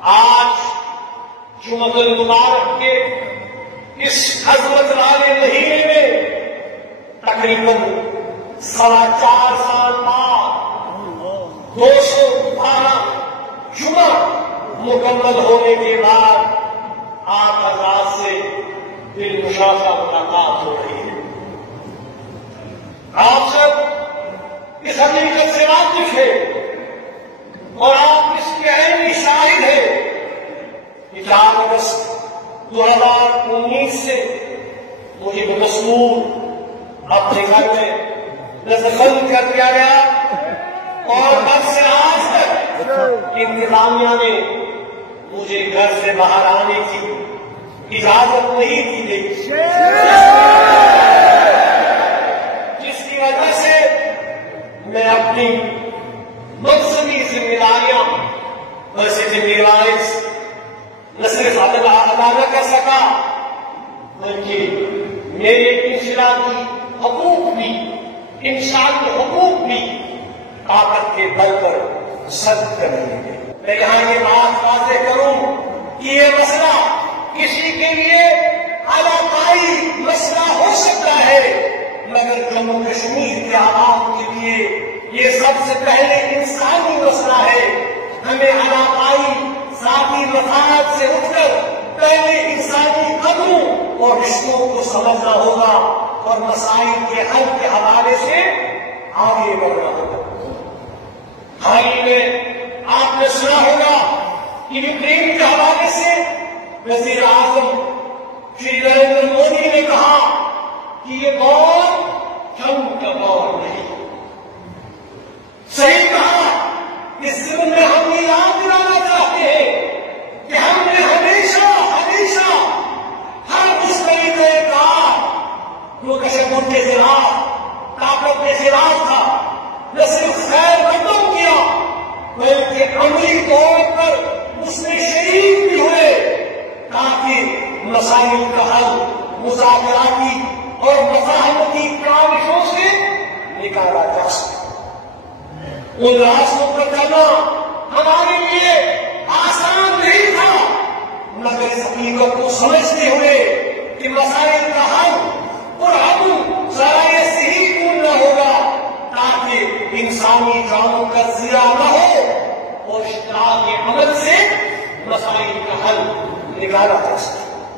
آج جمعۃ المبارک کے اس عظمت والے مہینے میں تقریباً 4.25 سال بعد 212 جمعہ مکمل ہونے کے بعد آپ حضرات سے دل مشافہ ملاقات ہو رہی ہے. آپ سب اس حقیقت سے واقف ہیں اور آپ اس کے عینی شاہد ہیں کہ 4 اگست 2019 سے مجھے مسمور اپنے گھر میں دفن کر دیا گیا اور اب سے آج تک انتظامیہ نے مجھے گھر سے باہر آنے کی اجازت نہیں دی گئی، جس کی وجہ سے میں اپنی مقصدی ذمہ داریاں نہ صرف ادا نہ کر سکا بلکہ میرے انفرادی حقوق بھی، انسانی حقوق بھی طاقت کے بل پر سلب کر رہے ہیں. میں یہاں یہ بات واضح کروں کہ یہ مسئلہ کسی کے لیے علاقائی مسئلہ ہو سکتا ہے، مگر جموں کشمیر کے عوام کے لیے یہ سب سے پہلے انسانی مسئلہ ہے. ہمیں علاقائی ذاتی مفاد سے اٹھ کر پہلے انسانی قدروں اور رشتوں کو سمجھنا ہوگا اور مسائل کے حل کے حوالے سے آگے بڑھنا ہوگا. حال ہی میں آپ نے سنا ہوگا کہ یوکرین کے حوالے سے وزیر اعظم شری نریندر مودی نے کہا کہ یہ دور جنگ کا دور نہیں. صحیح کہا. اس ضمن میں ہم یہ یاد دلانا چاہتے ہیں کہ ہم نے ہمیشہ ہر اس طریقے کا جو تشدد کے خلاف، طاقت کے خلاف تھا، نہ صرف خیر مقدم کیا بلکہ عملی طور پر اس میں شریک بھی ہوئے تاکہ مسائل کا حل مذاکراتی اور مفاہمتی کاوشوں سے نکالا جا سکے. ان راستوں پر چلنا ہمارے لیے آسان نہیں تھا، مگر اس حقیقت کو سمجھتے ہوئے کہ مسائل کا حل پرامن ذرائع سے ہی ڈھونڈنا ہوگا تاکہ انسانی جانوں کا ضیاع نہ ہو اور اشتراک عمل سے مسائل کا حل نکالا جا سکے.